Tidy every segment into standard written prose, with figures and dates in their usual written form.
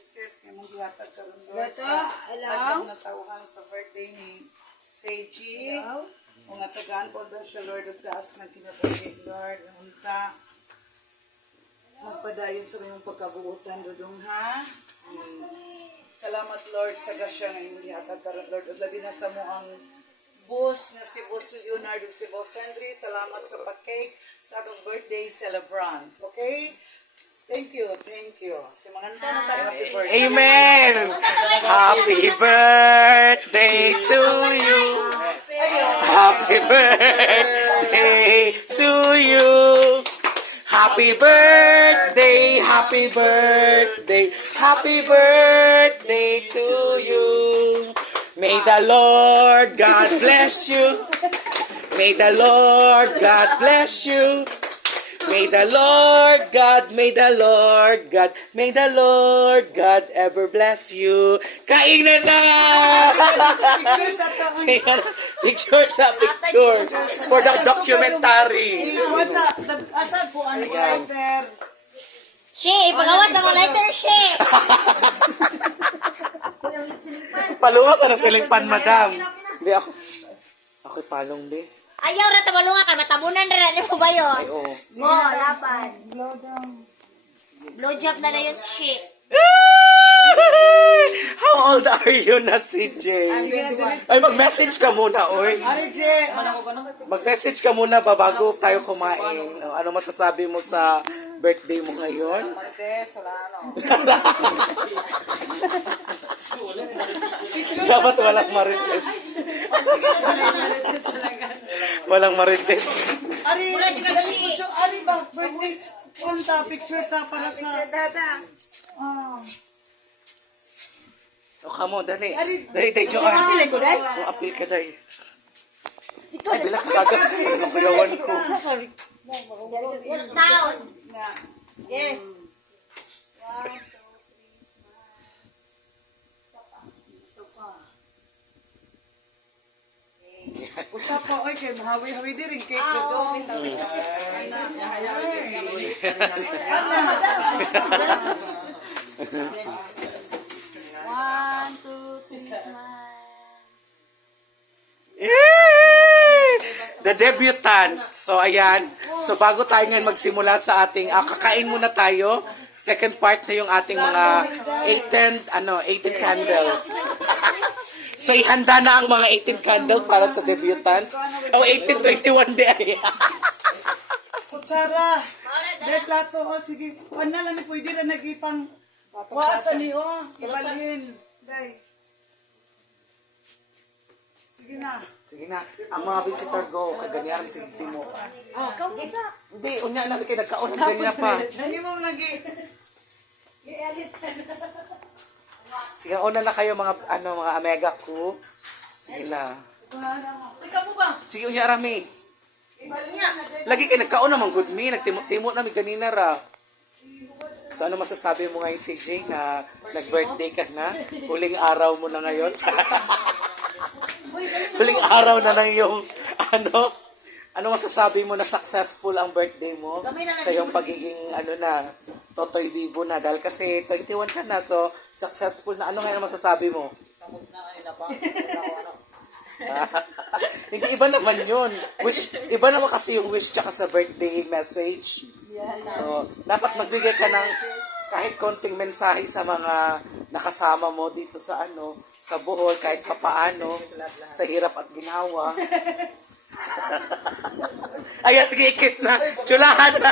blessings nga mong gihatag karon Lord sa tagang natawhan sa birthday ni Seiji. Kung natagaan po daw siya Lord at taas ng kinapagig Lord. Unta, magpadayon sa mayong pagkabuutan dudong ha. Salamat Lord sa gasya nga imong gihatag karon Lord. At labi na sa mo ang boss na si Boss Leonardo, si Boss Henry. Salamat sa pa-cake sa atong birthday celebrant. Okay? Thank you, thank you. Si Manganta na tayo, happy birthday. Amen! Happy birthday to you! Happy birthday to you! Happy birthday, happy birthday, happy birthday to you! May the Lord God bless you! May the Lord God bless you! May the Lord God, may the Lord God, may the Lord God ever bless you. Kainan na! Picture sa picture for the documentary. Asa po ang lighter? She, ipagawas ang lighter, she. Paluwas na silingpan, madam. Hindi ako. Ako'y palong, be. Ayaw ra tabalunga kay matabunan ra ni mo ba yun? Oo. Mo, laban. Blow job na na yun, she. How old are you na, CJ? Ay, mag-message ka muna, oy. Ari, J. Mag-message ka muna ba bago tayo kumain? Ano masasabi mo sa birthday mo ngayon? Dapat walang marites. Walang marites. Ari, Mura juga, she. Ari ba, birthday, punta, picture ta para sa... O kamo, dali. Dali, tayo, Joanne. So, appeal ka, day. Ay, bilang sa kagad. Nakuyawan ko. Down. Yeah. Usap pa, oy, kay mahawi-hawi din rin cake doon. One, two, three, smile. Yay! The debutant. So, ayan. So, bago tayo ngayon magsimula sa ating, kakain muna tayo. Second part na yung ating mga 18 candles. So, ihanda na ang mga 18 candles para sa debutant. Oh, 1821 day. Kutsara. Day plato, o sige. Ano lang ni pwede na nag-ipang wasa ni o. Ibalhin. Day. Sige na. Sige na. Ang mga visitor go, kaganyan si Timo. Hindi, unya lang kayo nagkaon. Ganyan pa. Hindi mo nag-i... Sige, una na kayo mga mga Omega ko. Sige na. Ikaw mo ba? Sige, unya rami. Lagi kayo nagkaon naman good me. Nagtimo namin kanina ra. So ano masasabi mo ngayon CJ na nag-birthday ka na? Huling araw mo na ngayon. Huling araw na lang yung ano masasabi mo na successful ang birthday mo sa iyong pagiging Totoy Bibo na dahil kasi 21 ka na so successful na ano ngayon masasabi mo? Tapos na kanina pa. Hindi iba naman yun. Iba naman kasi yung wish tsaka sa birthday message. So dapat magbigay ka ng kahit konting mensahe sa mga nakasama mo dito sa sa Bohol kahit papaano sa hirap at ginawa. Ayan, sige, kiss na. Chulahan na.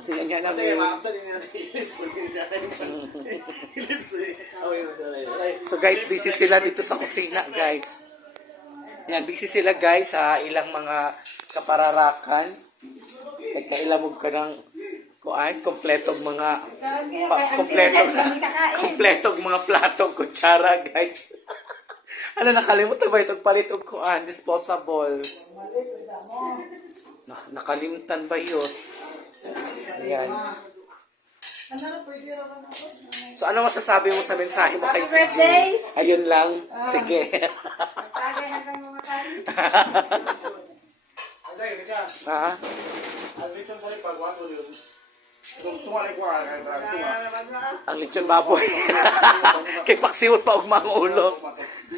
Sige nga namin. So guys, busy sila dito sa kusina, guys. Yan, busy sila guys sa ilang mga kapararakan. Kailamog ka ng kompletong mga kompletong mga plato, kutsara, guys. Nakalimutan ba itong palit og disposable? Nakalimutan ba yun? Ayan. So, ano masasabi mo sa mensahe mo kay CJ? Ayun lang. Sige. Ha? Ang lechon sa ipagawa ko yun. Tunga na kuha, tunga. Ang lechon baboy. Kay paksiwot pa og mga ulo.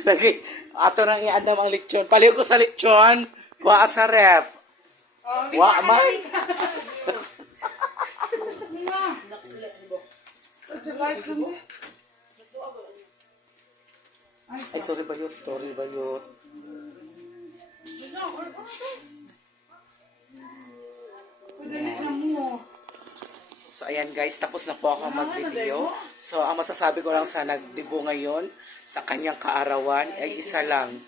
Lagi, ato nang iandam ang lechon. Paliw ko sa lechon, kuha sa ref. Wa man. Ay, sorry ba yun? Sorry ba yun? So, ayan guys, tapos na po ako mag-video. So, ang masasabi ko lang sa nagdibo ngayon, sa kanyang kaarawan, ay isa lang.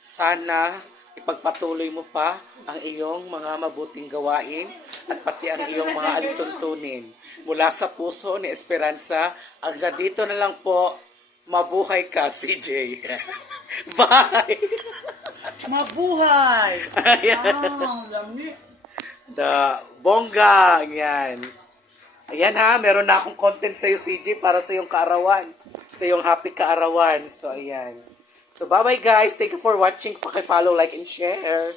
Sana ipagpatuloy mo pa ang iyong mga mabuting gawain at pati ang iyong mga alituntunin. Mula sa puso ni Esperanza, hanggang dito na lang po, mabuhay ka, CJ. Bye! Mabuhay! Ayan. Lami. The bongga, yan. Ayan ha, meron na akong content sa'yo, CJ, para sa iyong kaarawan. Sa iyong happy kaarawan. So, ayan. So, bye-bye guys. Thank you for watching. Paki-follow, like, and share.